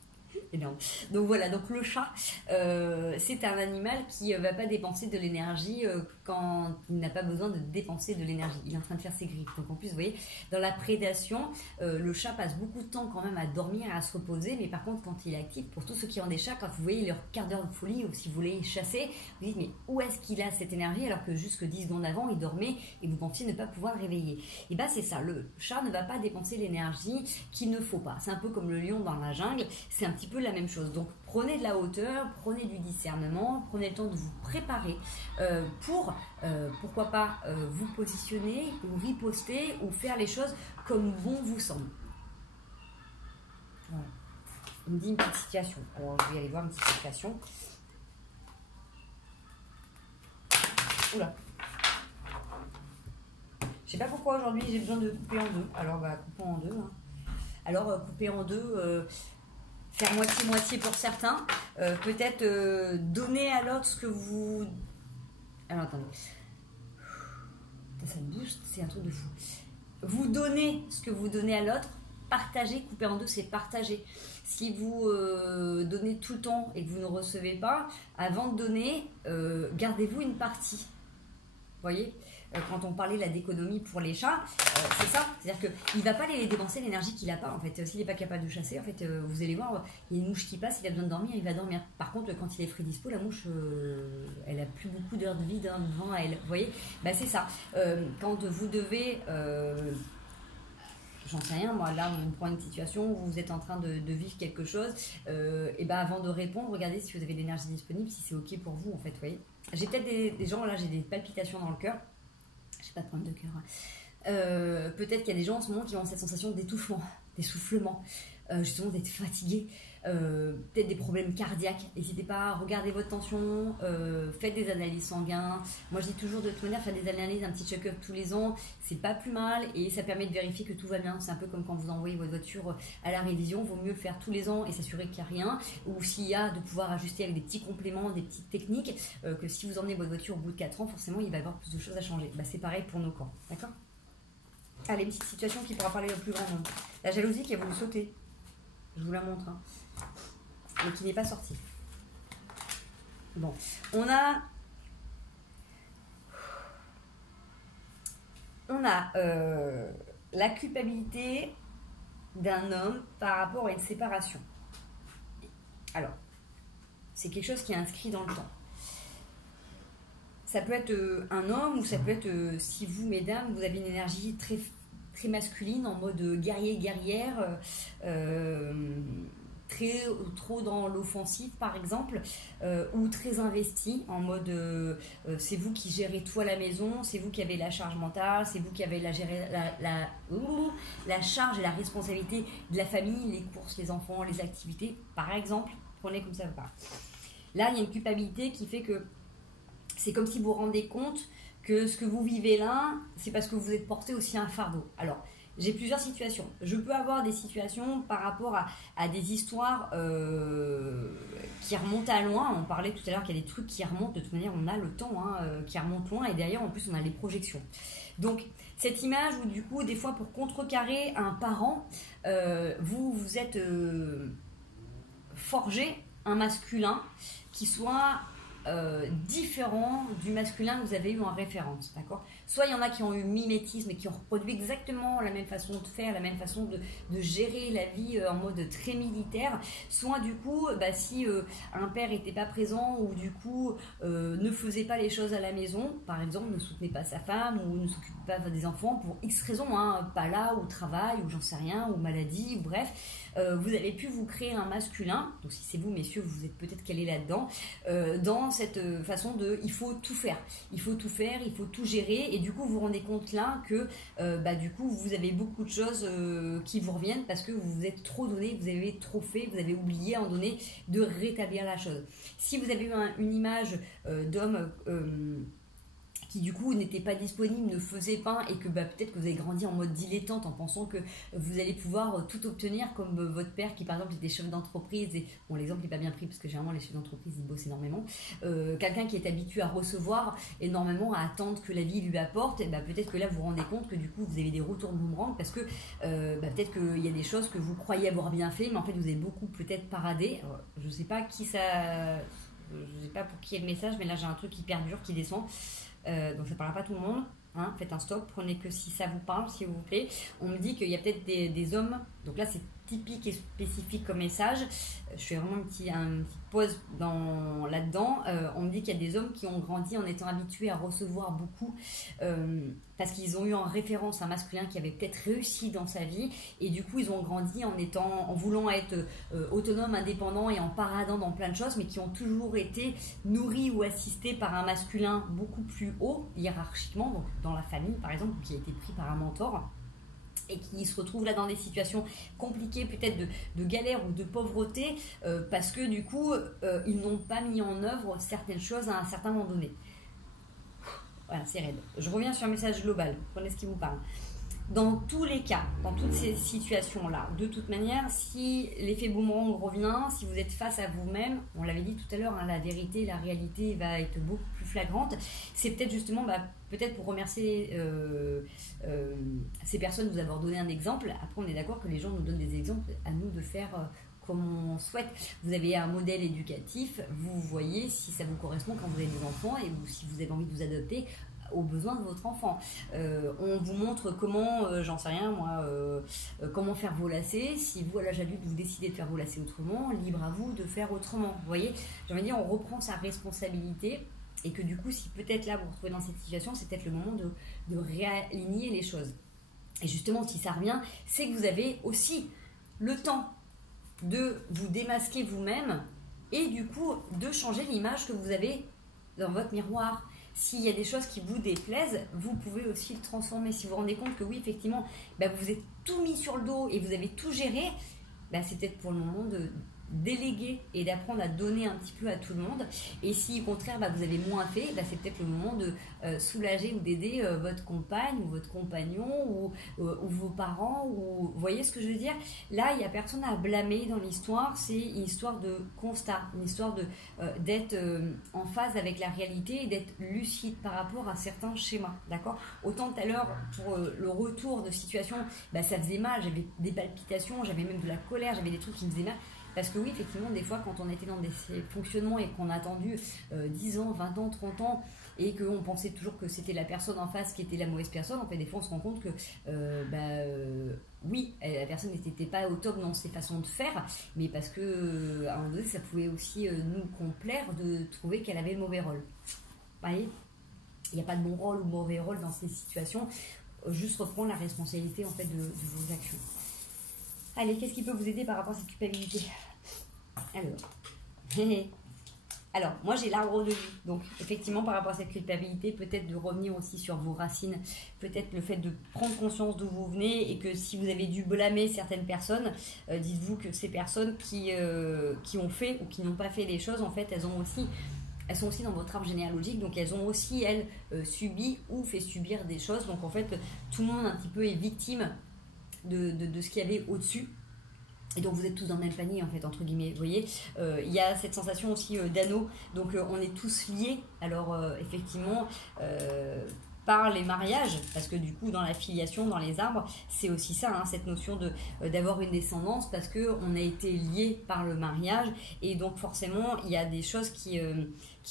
Énorme. Donc voilà, donc le chat, c'est un animal qui ne va pas dépenser de l'énergie quand il n'a pas besoin de dépenser de l'énergie. Il est en train de faire ses griffes. Donc en plus, vous voyez, dans la prédation, le chat passe beaucoup de temps quand même à dormir, à se reposer. Mais par contre, quand il est actif, pour tous ceux qui ont des chats, quand vous voyez leur quart d'heure de folie ou si vous voulez chasser, vous dites mais où est-ce qu'il a cette énergie alors que jusque 10 secondes avant, il dormait et vous pensiez ne pas pouvoir le réveiller. Et bien c'est ça, le chat ne va pas dépenser l'énergie qu'il ne faut pas. C'est un peu comme le lion dans la jungle, c'est un petit peu la même chose. Donc prenez de la hauteur, prenez du discernement, prenez le temps de vous préparer pour, pourquoi pas, vous positionner ou riposter ou faire les choses comme bon vous semble. Voilà. On me dit une petite situation. Alors je vais aller voir une petite situation. Oula. Je sais pas pourquoi aujourd'hui j'ai besoin de couper en deux. Alors coupons en deux. Alors couper en deux... faire moitié-moitié pour certains, peut-être donner à l'autre ce que vous... Alors attendez, ça me booste, c'est un truc de fou. vous donnez ce que vous donnez à l'autre, partager, couper en deux, c'est partager. Si vous donnez tout le temps et que vous ne recevez pas, avant de donner, gardez-vous une partie. Vous voyez, quand on parlait là d'économie pour les chats, c'est ça. C'est-à-dire qu'il ne va pas les dépenser l'énergie qu'il n'a pas. En fait, s'il n'est pas capable de chasser, en fait, vous allez voir, il y a une mouche qui passe, il a besoin de dormir, il va dormir. Par contre, quand il est frais dispo, la mouche, elle a plus beaucoup d'heures de vie devant elle. Vous voyez, bah, c'est ça. Quand vous devez... j'en sais rien, moi là on prend une situation où vous êtes en train de vivre quelque chose, et ben avant de répondre, regardez si vous avez de l'énergie disponible, si c'est ok pour vous en fait, vous voyez. J'ai peut-être des gens, là j'ai des palpitations dans le cœur, j'ai pas de problème de cœur, hein. Peut-être qu'il y a des gens en ce moment qui ont cette sensation d'étouffement, d'essoufflement, justement d'être fatigué, peut-être des problèmes cardiaques. N'hésitez pas à regarder votre tension, faites des analyses sanguines. Moi je dis toujours de toute manière, faire des analyses, un petit check-up tous les ans, c'est pas plus mal et ça permet de vérifier que tout va bien. C'est un peu comme quand vous envoyez votre voiture à la révision, vaut mieux le faire tous les ans et s'assurer qu'il n'y a rien, ou s'il y a, de pouvoir ajuster avec des petits compléments, des petites techniques, que si vous emmenez votre voiture au bout de 4 ans, forcément il va y avoir plus de choses à changer. Bah, c'est pareil pour nos corps, d'accord? Allez, une petite situation qui pourra parler au plus grand nombre. La jalousie qui a voulu sauter, je vous la montre, hein, mais qui n'est pas sortie. Bon, on a la culpabilité d'un homme par rapport à une séparation. Alors, c'est quelque chose qui est inscrit dans le temps. Ça peut être un homme ou ça peut être, si vous, mesdames, vous avez une énergie très, très masculine, en mode guerrier-guerrière, trop dans l'offensive par exemple, ou très investi en mode c'est vous qui gérez tout à la maison, c'est vous qui avez la charge mentale, c'est vous qui avez la charge et la responsabilité de la famille, les courses, les enfants, les activités par exemple, prenez comme ça vous parle. Là il y a une culpabilité qui fait que c'est comme si vous vous rendez compte que ce que vous vivez là, c'est parce que vous êtes porté aussi un fardeau. Alors, j'ai plusieurs situations. Je peux avoir des situations par rapport à des histoires qui remontent à loin. On parlait tout à l'heure qu'il y a des trucs qui remontent. De toute manière, on a le temps qui remonte loin. Et derrière, en plus, on a les projections. Donc, cette image où, du coup, des fois, pour contrecarrer un parent, vous êtes forgé un masculin qui soit différent du masculin que vous avez eu en référence, d'accord? Soit il y en a qui ont eu mimétisme et qui ont reproduit exactement la même façon de faire, la même façon de gérer la vie en mode très militaire, soit du coup, si un père n'était pas présent ou du coup ne faisait pas les choses à la maison, par exemple ne soutenait pas sa femme ou ne s'occupait pas des enfants pour X raisons, hein, pas là, au travail ou j'en sais rien, ou maladie, ou bref, vous avez pu vous créer un masculin, donc si c'est vous messieurs, vous êtes peut-être calés là-dedans, dans cette façon de il faut tout faire, il faut tout gérer, et du coup vous vous rendez compte là que du coup vous avez beaucoup de choses qui vous reviennent parce que vous vous êtes trop donné, vous avez trop fait, vous avez oublié à un moment donné de rétablir la chose. Si vous avez eu une image d'homme qui du coup n'était pas disponible, ne faisait pas, et que peut-être que vous avez grandi en mode dilettante en pensant que vous allez pouvoir tout obtenir comme votre père qui par exemple était chef d'entreprise, et bon l'exemple n'est pas bien pris parce que généralement les chefs d'entreprise ils bossent énormément, quelqu'un qui est habitué à recevoir énormément, à attendre que la vie lui apporte, et peut-être que là vous vous rendez compte que du coup vous avez des retours de boomerang parce que peut-être qu'il y a des choses que vous croyez avoir bien fait mais en fait vous avez beaucoup peut-être paradé. Alors, je sais pas qui ça, je sais pas pour qui est le message, mais là j'ai un truc qui perdure, qui descend. Donc ça ne parlera pas à tout le monde, hein. Faites un stop, prenez que si ça vous parle, s'il vous plaît. On me dit qu'il y a peut-être des hommes, donc là c'est typique et spécifique comme message, je fais vraiment une petite pause là-dedans. On me dit qu'il y a des hommes qui ont grandi en étant habitués à recevoir beaucoup parce qu'ils ont eu en référence un masculin qui avait peut-être réussi dans sa vie, et du coup ils ont grandi en voulant être autonomes, indépendants et en paradant dans plein de choses, mais qui ont toujours été nourris ou assistés par un masculin beaucoup plus haut hiérarchiquement, donc dans la famille par exemple, qui a été pris par un mentor, et qui se retrouvent là dans des situations compliquées, peut-être de galère ou de pauvreté, parce que du coup, ils n'ont pas mis en œuvre certaines choses à un certain moment donné. Voilà, c'est raide. Je reviens sur un message global, prenez ce qui vous parle. Dans tous les cas, dans toutes ces situations-là, de toute manière, si l'effet boomerang revient, si vous êtes face à vous-même, on l'avait dit tout à l'heure, hein, la vérité, la réalité va être beaucoup plus flagrante, c'est peut-être justement peut-être pour remercier ces personnes, vous avoir donné un exemple. Après, on est d'accord que les gens nous donnent des exemples, à nous de faire comme on souhaite. Vous avez un modèle éducatif, vous voyez si ça vous correspond quand vous avez des enfants et si vous avez envie de vous adapter aux besoins de votre enfant. On vous montre comment, j'en sais rien moi, comment faire vos lacets. Si vous, à l'âge adulte, vous décidez de faire vos lacets autrement, libre à vous de faire autrement. Vous voyez, j'ai envie de dire, on reprend sa responsabilité et que du coup, si peut-être là vous vous retrouvez dans cette situation, c'est peut-être le moment de réaligner les choses. Et justement, si ça revient, c'est que vous avez aussi le temps de vous démasquer vous-même et du coup de changer l'image que vous avez dans votre miroir. S'il y a des choses qui vous déplaisent, vous pouvez aussi le transformer. Si vous vous rendez compte que oui, effectivement, vous êtes tout mis sur le dos et vous avez tout géré, c'est peut-être pour le moment de déléguer et d'apprendre à donner un petit peu à tout le monde. Et si au contraire vous avez moins fait, c'est peut-être le moment de soulager ou d'aider votre compagne ou votre compagnon ou vos parents, ou vous voyez ce que je veux dire. Là, il n'y a personne à blâmer dans l'histoire, c'est une histoire de constat, une histoire d'être en phase avec la réalité et d'être lucide par rapport à certains schémas, d'accord. Autant tout à l'heure pour le retour de situation, ça faisait mal, j'avais des palpitations, j'avais même de la colère, j'avais des trucs qui me faisaient mal. Parce que oui, effectivement, des fois, quand on était dans ces fonctionnements et qu'on a attendu 10 ans, 20 ans, 30 ans, et qu'on pensait toujours que c'était la personne en face qui était la mauvaise personne, en fait, des fois, on se rend compte que, oui, la personne n'était pas au top dans ses façons de faire, mais parce que, à un moment donné, ça pouvait aussi nous complaire de trouver qu'elle avait le mauvais rôle. Vous voyez, il n'y a pas de bon rôle ou mauvais rôle dans ces situations, juste reprendre la responsabilité, en fait, de vos actions. Allez, qu'est-ce qui peut vous aider par rapport à cette culpabilité? Alors, moi j'ai l'arbre de vie. Donc, effectivement, par rapport à cette culpabilité, peut-être de revenir aussi sur vos racines, peut-être le fait de prendre conscience d'où vous venez et que si vous avez dû blâmer certaines personnes, dites-vous que ces personnes qui ont fait ou qui n'ont pas fait les choses, en fait, elles sont aussi dans votre arbre généalogique, donc elles ont aussi, elles, subi ou fait subir des choses. Donc, en fait, tout le monde un petit peu est victime de ce qu'il y avait au-dessus. Et donc vous êtes tous dans le même panier en fait, entre guillemets, vous voyez. Il y a cette sensation aussi d'anneau, donc on est tous liés. Alors effectivement, par les mariages, parce que du coup dans la filiation, dans les arbres, c'est aussi ça, cette notion d'avoir une descendance, parce qu'on a été liés par le mariage, et donc forcément il y a des choses qui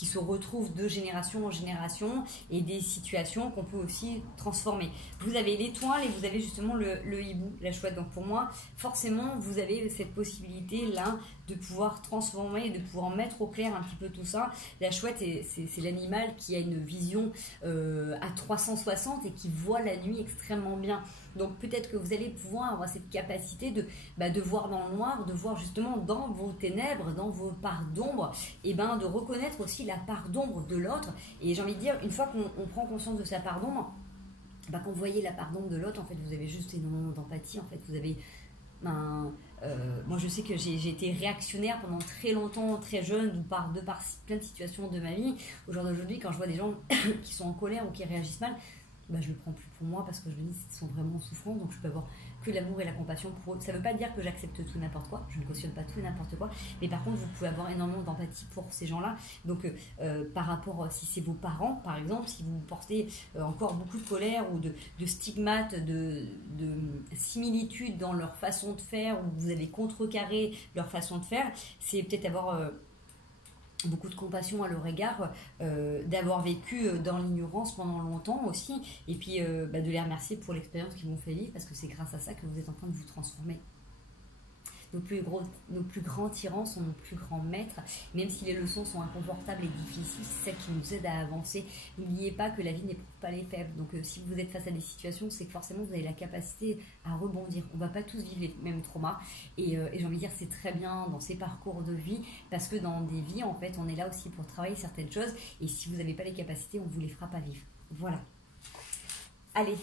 se retrouvent de génération en génération et des situations qu'on peut aussi transformer. Vous avez l'étoile et vous avez justement le hibou, la chouette. Donc pour moi, forcément, vous avez cette possibilité-là de pouvoir transformer et de pouvoir mettre au clair un petit peu tout ça. La chouette, c'est l'animal qui a une vision à 360 et qui voit la nuit extrêmement bien. Donc peut-être que vous allez pouvoir avoir cette capacité de voir dans le noir, de voir justement dans vos ténèbres, dans vos parts d'ombre, et de reconnaître aussi la part d'ombre de l'autre. Et j'ai envie de dire, une fois qu'on prend conscience de sa part d'ombre, quand vous voyez la part d'ombre de l'autre, en fait, vous avez juste énormément d'empathie. En fait, vous avez moi, je sais que j'ai été réactionnaire pendant très longtemps, très jeune, de par plein de situations de ma vie. Au jour d'aujourd'hui, quand je vois des gens qui sont en colère ou qui réagissent mal, je le prends plus pour moi parce que je me dis qu'ils sont vraiment en souffrance, donc je peux avoir que l'amour et la compassion pour eux. Ça ne veut pas dire que j'accepte tout et n'importe quoi, je ne cautionne pas tout et n'importe quoi, mais par contre vous pouvez avoir énormément d'empathie pour ces gens-là. Donc par rapport, si c'est vos parents par exemple, si vous portez encore beaucoup de colère ou de stigmates, de similitudes dans leur façon de faire, ou vous avez contrecarré leur façon de faire, c'est peut-être avoir beaucoup de compassion à leur égard, d'avoir vécu dans l'ignorance pendant longtemps aussi, et puis de les remercier pour l'expérience qu'ils m'ont fait vivre, parce que c'est grâce à ça que vous êtes en train de vous transformer. Nos plus grands tyrans sont nos plus grands maîtres, même si les leçons sont inconfortables et difficiles, c'est ça qui nous aide à avancer. N'oubliez pas que la vie n'éprouve pas les faibles, donc si vous êtes face à des situations, c'est que forcément vous avez la capacité à rebondir. On ne va pas tous vivre les mêmes traumas, et j'ai envie de dire c'est très bien dans ces parcours de vie, parce que dans des vies, en fait, on est là aussi pour travailler certaines choses, et si vous n'avez pas les capacités, on ne vous les fera pas vivre. Voilà. Allez,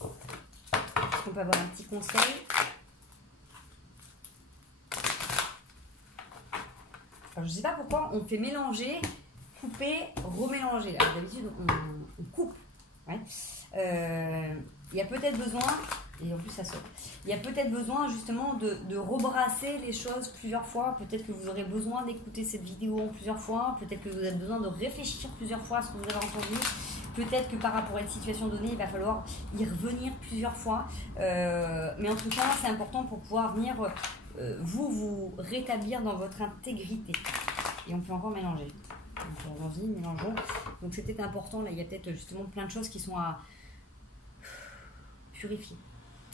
on peut avoir un petit conseil. Alors, je ne sais pas pourquoi on fait mélanger, couper, remélanger. D'habitude, on coupe. Ouais. Il y a peut-être besoin, et en plus ça saute, il y a peut-être besoin justement de rebrasser les choses plusieurs fois. Peut-être que vous aurez besoin d'écouter cette vidéo plusieurs fois. Peut-être que vous avez besoin de réfléchir plusieurs fois à ce que vous avez entendu. Peut-être que par rapport à une situation donnée, il va falloir y revenir plusieurs fois. Mais en tout cas, c'est important pour pouvoir venir vous rétablir dans votre intégrité. Et on peut encore mélanger. Donc, allons-y, mélangeons. Donc c'était important. Là, il y a peut-être justement plein de choses qui sont à purifier.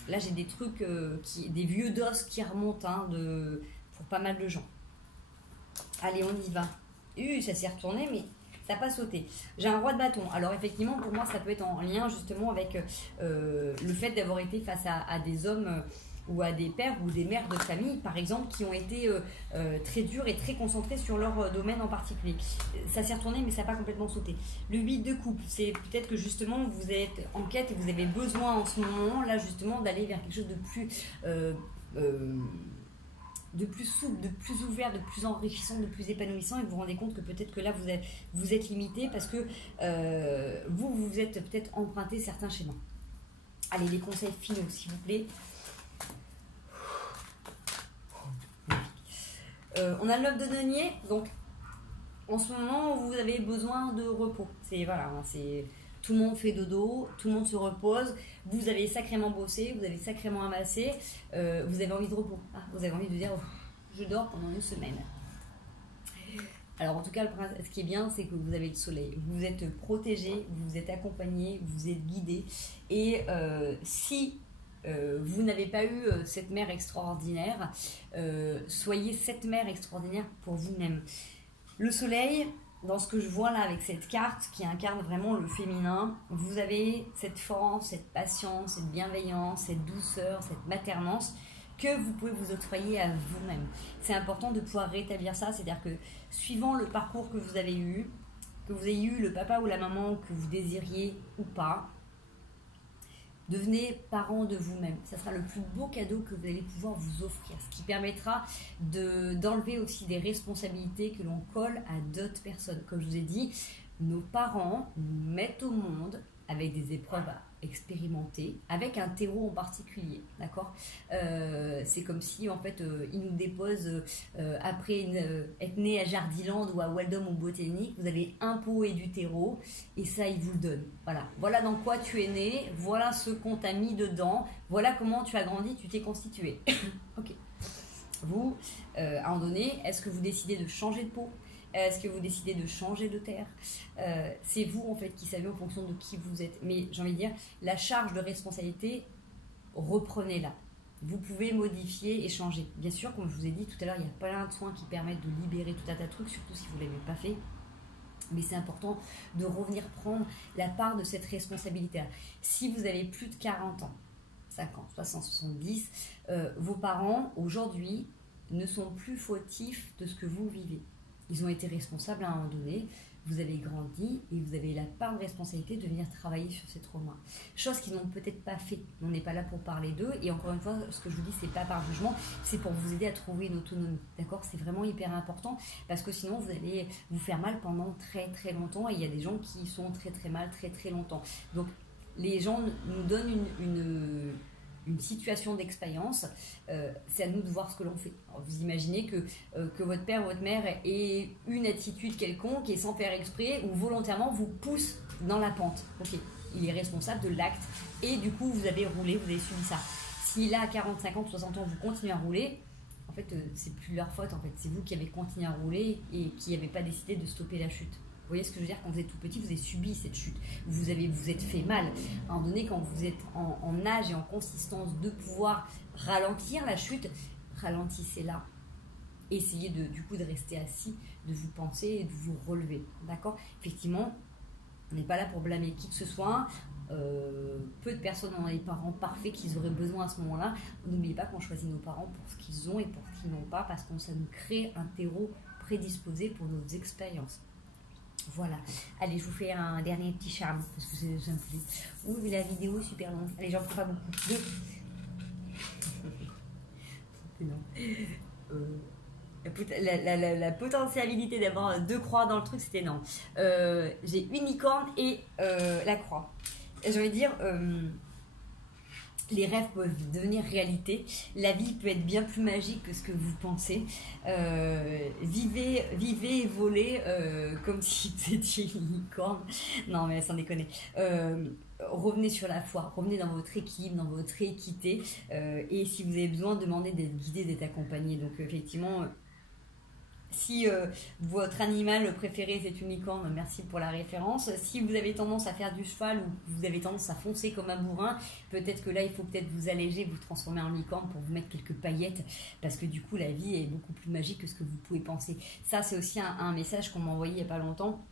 Là, j'ai des trucs, des vieux dos qui remontent pour pas mal de gens. Allez, on y va. Ça s'est retourné, mais ça n'a pas sauté. J'ai un roi de bâton. Alors, effectivement, pour moi, ça peut être en lien justement avec le fait d'avoir été face à des hommes ou à des pères ou des mères de famille, par exemple, qui ont été très durs et très concentrés sur leur domaine en particulier. Ça s'est retourné, mais ça n'a pas complètement sauté. Le 8 de coupe, c'est peut-être que justement, vous êtes en quête et vous avez besoin en ce moment, là, justement, d'aller vers quelque chose de plus souple, de plus ouvert, de plus enrichissant, de plus épanouissant, et vous vous rendez compte que peut-être que là vous êtes limité parce que vous êtes peut-être emprunté certains schémas. Allez, les conseils finaux s'il vous plaît. On a le 9 de denier, donc en ce moment vous avez besoin de repos. C'est tout le monde fait dodo, tout le monde se repose, vous avez sacrément bossé, vous avez sacrément amassé, vous avez envie de repos. Vous avez envie de dire je dors pendant une semaine. Alors en tout cas, ce qui est bien, c'est que vous avez le soleil, vous êtes protégé, vous êtes accompagné, vous êtes guidé. Et si vous n'avez pas eu cette mère extraordinaire, soyez cette mère extraordinaire pour vous-même. Le soleil, dans ce que je vois là avec cette carte qui incarne vraiment le féminin, vous avez cette force, cette patience, cette bienveillance, cette douceur, cette maternance que vous pouvez vous octroyer à vous-même. C'est important de pouvoir rétablir ça, c'est-à-dire que suivant le parcours que vous avez eu, que vous ayez eu le papa ou la maman que vous désiriez ou pas, devenez parent de vous-même. Ça sera le plus beau cadeau que vous allez pouvoir vous offrir, ce qui permettra d'enlever aussi des responsabilités que l'on colle à d'autres personnes. Comme je vous ai dit, nos parents nous mettent au monde avec des épreuves à expérimenter, avec un terreau en particulier, d'accord. C'est comme si en fait ils nous déposent après être né à Jardiland ou à Waldom ou Botanique, vous avez un pot et du terreau et ça ils vous le donnent. Voilà dans quoi tu es né, voilà ce qu'on t'a mis dedans, voilà comment tu as grandi, tu t'es constitué. Ok. Vous, à un moment donné, est-ce que vous décidez de changer de peau? Est-ce que vous décidez de changer de terre? C'est vous en fait qui savez en fonction de qui vous êtes. Mais j'ai envie de dire, la charge de responsabilité, reprenez-la. Vous pouvez modifier et changer. Bien sûr, comme je vous ai dit tout à l'heure, il y a plein de soins qui permettent de libérer tout un tas de trucs, surtout si vous ne l'avez pas fait. Mais c'est important de revenir prendre la part de cette responsabilité-là. Si vous avez plus de 40 ans, 50, 60, 70, vos parents aujourd'hui ne sont plus fautifs de ce que vous vivez. Ils ont été responsables à un moment donné, vous avez grandi et vous avez la part de responsabilité de venir travailler sur ces traumas. Chose qu'ils n'ont peut-être pas fait. On n'est pas là pour parler d'eux. Et encore une fois, ce que je vous dis, c'est pas par jugement, c'est pour vous aider à trouver une autonomie. D'accord? C'est vraiment hyper important parce que sinon, vous allez vous faire mal pendant très très longtemps. Et il y a des gens qui sont très très mal très très longtemps. Donc, les gens nous donnent une situation d'expérience, c'est à nous de voir ce que l'on fait. Alors, vous imaginez que votre père ou votre mère ait une attitude quelconque et sans faire exprès ou volontairement vous pousse dans la pente. Ok, il est responsable de l'acte et du coup vous avez roulé, vous avez subi ça. S'il a 40, 50, 60 ans, vous continuez à rouler, en fait c'est plus leur faute, en fait. C'est vous qui avez continué à rouler et qui n'avez pas décidé de stopper la chute. Vous voyez ce que je veux dire? Quand vous êtes tout petit, vous avez subi cette chute. Vous êtes fait mal. À un moment donné, quand vous êtes en âge et en consistance de pouvoir ralentir la chute, ralentissez-la. Essayez du coup de rester assis, de vous penser et de vous relever. D'accord? Effectivement, on n'est pas là pour blâmer qui que ce soit. Peu de personnes ont les parents parfaits qu'ils auraient besoin à ce moment-là. N'oubliez pas qu'on choisit nos parents pour ce qu'ils ont et pour ce qu'ils n'ont pas, parce que ça nous crée un terreau prédisposé pour nos expériences. Voilà, allez, je vous fais un dernier petit charme parce que j'aime plus. Oui, la vidéo est super longue. Allez, j'en fais pas beaucoup. Deux. Non. La potentialité d'avoir deux croix dans le truc, c'était énorme. J'ai unicorne et la croix. Et j'ai envie de dire, les rêves peuvent devenir réalité. La vie peut être bien plus magique que ce que vous pensez. Vivez et volez comme si vous étiez une licorne. Non, mais sans déconner. Revenez sur la foi, revenez dans votre équilibre, dans votre équité. Et si vous avez besoin, demandez d'être guidé, d'être accompagné. Donc, effectivement. Si votre animal préféré c'est une licorne, merci pour la référence. Si vous avez tendance à faire du cheval ou vous avez tendance à foncer comme un bourrin, peut-être que là il faut peut-être vous alléger, vous transformer en licorne pour vous mettre quelques paillettes, parce que du coup la vie est beaucoup plus magique que ce que vous pouvez penser. Ça c'est aussi un message qu'on m'a envoyé il n'y a pas longtemps.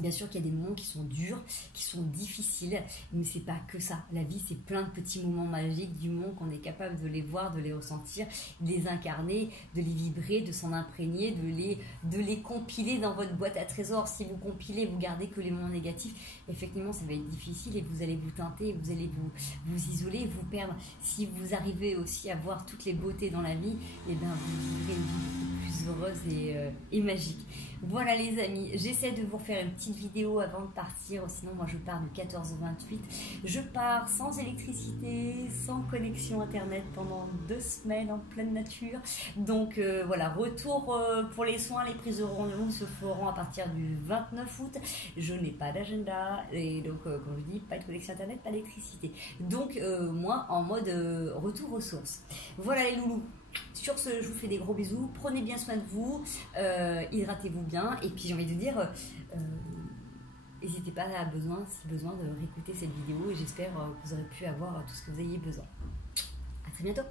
Bien sûr qu'il y a des moments qui sont durs, qui sont difficiles, mais c'est pas que ça. La vie, c'est plein de petits moments magiques du monde qu'on est capable de les voir, de les ressentir, de les incarner, de les vibrer, de s'en imprégner, de les compiler dans votre boîte à trésors. Si vous compilez, vous gardez que les moments négatifs, effectivement, ça va être difficile et vous allez vous teinter, vous allez vous isoler, vous perdre. Si vous arrivez aussi à voir toutes les beautés dans la vie, eh bien, vous vivrez une vie beaucoup plus heureuse et magique. Voilà les amis, j'essaie de vous refaire une petite vidéo avant de partir, sinon moi je pars du 14 au 28. Je pars sans électricité, sans connexion internet pendant 2 semaines en pleine nature. Donc voilà, retour pour les soins, les prises de rendez-vous se feront à partir du 29 août. Je n'ai pas d'agenda et donc comme je dis, pas de connexion internet, pas d'électricité. Donc moi en mode retour aux sources. Voilà les loulous. Sur ce, je vous fais des gros bisous, prenez bien soin de vous, hydratez-vous bien, et puis j'ai envie de dire, n'hésitez pas si besoin de réécouter cette vidéo, et j'espère que vous aurez pu avoir tout ce que vous ayez besoin. À très bientôt.